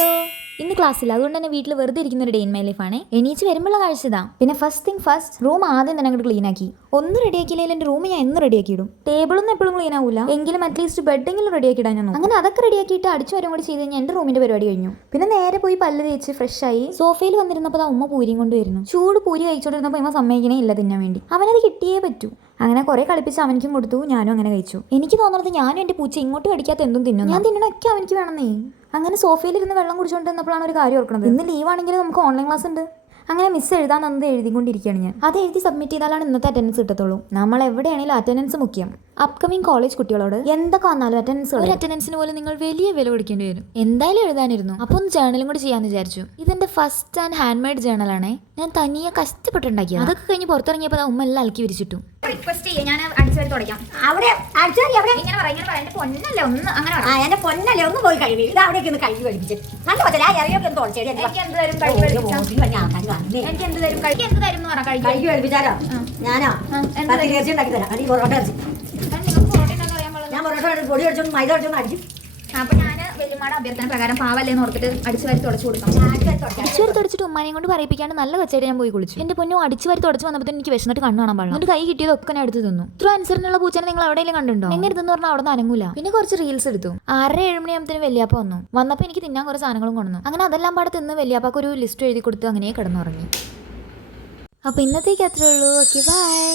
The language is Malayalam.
ഹലോ, ഇന്ന് ക്ലാസ്സില്ല, അതുകൊണ്ട് തന്നെ വീട്ടിൽ വെറുതെ ഇരിക്കുന്ന ഒരു ഡേ ഇൻ മൈ ലൈഫാണ്. എണീച്ച് വരുമ്പോഴുള്ള കാഴ്ചതാ. പിന്നെ ഫസ്റ്റ് തിങ് ഫസ്റ്റ്, റൂം ആദ്യം തന്നെ അങ്ങോട്ട് ക്ലീൻ ആക്കി. ഒന്ന് റെഡിയാക്കിയില്ലെങ്കിൽ എൻ്റെ റൂം ഞാൻ എന്ന് റെഡിയാക്കി ഇടും. ടേബിളൊന്നും എപ്പോഴും ക്ലീൻ ആവില്ല, എങ്കിലും അറ്റ്ലീസ്റ്റ് ബെഡെങ്കിലും റെഡിയാക്കി ഇടാൻ ഞാൻ. അങ്ങനെ അതൊക്കെ റെഡിയാക്കിയിട്ട് അടിച്ചു വരും കൂടി ചെയ്ത് കഴിഞ്ഞാൽ എൻ്റെ റൂമിൻ്റെ പരിപാടി കഴിഞ്ഞു. പിന്നെ നേരെ പോയി പല്ല് തേച്ച് ഫ്രഷ് ആയി സോഫയിൽ വന്നിരുന്നപ്പോൾ ഉമ്മ പൂരിയും കൊണ്ട് വരുന്നു. ചൂട് പൂരി കഴിച്ചോണ്ടിരുന്നപ്പോൾ ഇവ സമ്മതിക്കണേ ഇല്ല തിന്നാൻ വേണ്ടി. അവനത് കിട്ടിയേ പറ്റൂ. അങ്ങനെ കുറെ കളിപ്പിച്ച് അവനിക്കും കൊടുത്തു, ഞാനും അങ്ങനെ കഴിച്ചു. എനിക്ക് തോന്നുന്നത് ഞാനും എൻ്റെ പൂച്ച ഇങ്ങോട്ട് കടിക്കാത്ത എന്തും തിന്നു. ഞാൻ തിന്നണൊക്കെ അവനിക്ക് വേണമെന്നേ. അങ്ങനെ സോഫയിലിരുന്ന് വെള്ളം കുടിച്ചുകൊണ്ടിരുന്നപ്പോഴാണ് ഒരു കാര്യം ഓർക്കുന്നത്. ഇന്ന് ലീവാണെങ്കിലും നമുക്ക് ഓൺലൈൻ ക്ലാസ് ഉണ്ട്. അങ്ങനെ മിസ് എഴുതാൻ തന്നത് എഴുതിക്കൊണ്ടിരിക്കുകയാണ് ഞാൻ. അത് എഴുതി സബ്മിറ്റ് ചെയ്താലാണ് ഇന്നത്തെ അറ്റൻഡൻസ് കിട്ടത്തുള്ളൂ. നമ്മൾ എവിടെയാണെങ്കിലും അറ്റൻഡൻസ് മുഖ്യം. അപ്കമിങ് കോളേജ് കുട്ടികളോട് എന്തൊക്കെ വന്നാലും ഒരു അറ്റൻഡൻസിന് പോലും നിങ്ങൾ വലിയ വില കൊടുക്കേണ്ടി വരും. എന്തായാലും എഴുതാനിരുന്നു. അപ്പോൾ ഒന്ന് ജേർണലും കൂടി ചെയ്യാന്ന് വിചാരിച്ചു. ഇതെന്റെ ഫസ്റ്റ് ആൻഡ് ഹാൻഡ് മെയ്ഡ് ജേർണലാണേ. ഞാൻ തനിയെ കഷ്ടപ്പെട്ടുണ്ടാക്കിയത്. അതൊക്കെ കഴിഞ്ഞ് പുറത്തിറങ്ങിയപ്പോൾ ഉമ്മ എല്ലാം അലക്കി വിരിച്ചിട്ടു. റിക്വസ്റ്റ് ചെയ്യാം, ഞാൻ അടിച്ചുവരി തുടയ്ക്കാം. അവിടെ ഇങ്ങനെ പറയാം, എന്റെ പൊന്നല്ലേ ഒന്ന് അങ്ങനെ എന്റെ പൊന്നല്ലേ ഒന്ന് പോയി കഴിവ്. ഇത് അവിടേക്ക് ഒന്ന് കഴുകി പഠിപ്പിച്ചു. നല്ല പറ്റില്ല, ഇറങ്ങിയൊക്കെ തോളിച്ചേരി എനിക്ക് എന്ത് തരും കഴുകി എന്ത് തരും എന്ന് പറഞ്ഞാൽ കഴുകി പഠിപ്പിച്ചാലോ? ഞാനോ ഇറച്ചി ഉണ്ടാക്കി തരാം. അല്ലെങ്കിൽ പൊറോട്ട ഇറച്ചി. ഞാൻ പൊറോട്ട പൊടി അടിച്ചോണ്ട് മൈദ അടിച്ചോണ്ട് അടിക്കും. അപ്പൊ ഞാൻ വലിയമ്മയുടെ അഭ്യർത്ഥന പ്രകാരം പാവല്ലേന്ന് ഓർത്തിട്ട് അടിച്ചുവാരി തുടച്ചു കൊടുക്കാം. അടിച്ചുവാരി തുടച്ചിട്ട് ഉമ്മാനെയും കൊണ്ട് പറയിപ്പിക്കാണ്ട് നല്ല വെച്ചായിട്ട് ഞാൻ പോയി കുളിച്ചു. എന്റെ പൊന്നു അടിച്ചുവാരി തുടച്ച് വന്നപ്പോൾ എനിക്ക് വിശന്നിട്ട് കണ്ണു കാണാൻ പാടില്ല. എന്നിട്ട് കൈ കിട്ടിയതൊക്കെ ഞാൻ എടുത്ത് തിന്നു. ഇത്ര അനുസരണമുള്ള പൂച്ചനെ നിങ്ങൾ എവിടെയെങ്കിലും കണ്ടുണ്ടോ? എങ്ങനെ എടുത്തെന്ന് പറഞ്ഞാൽ അവിടെ നിന്ന് അനങ്ങൂല. പിന്നെ കുറച്ച് റീൽസ് എടുത്തു. 6:30-7 മണിയാകുമ്പോൾ വലിയാപ്പ വന്നപ്പോൾ എനിക്ക് തിന്നാൻ കുറച്ച് സാധനങ്ങളും കൊണ്ടുവന്നു. അങ്ങനെ അതെല്ലാം പാടെ തിന്ന് വലിയാപ്പാക്ക് ഒരു ലിസ്റ്റ് എഴുതി കൊടുത്തു. അങ്ങനെ കിടന്നുറങ്ങി. അപ്പോൾ ഇന്നത്തേക്ക് അത്രേ ഉള്ളൂ. Okay, by.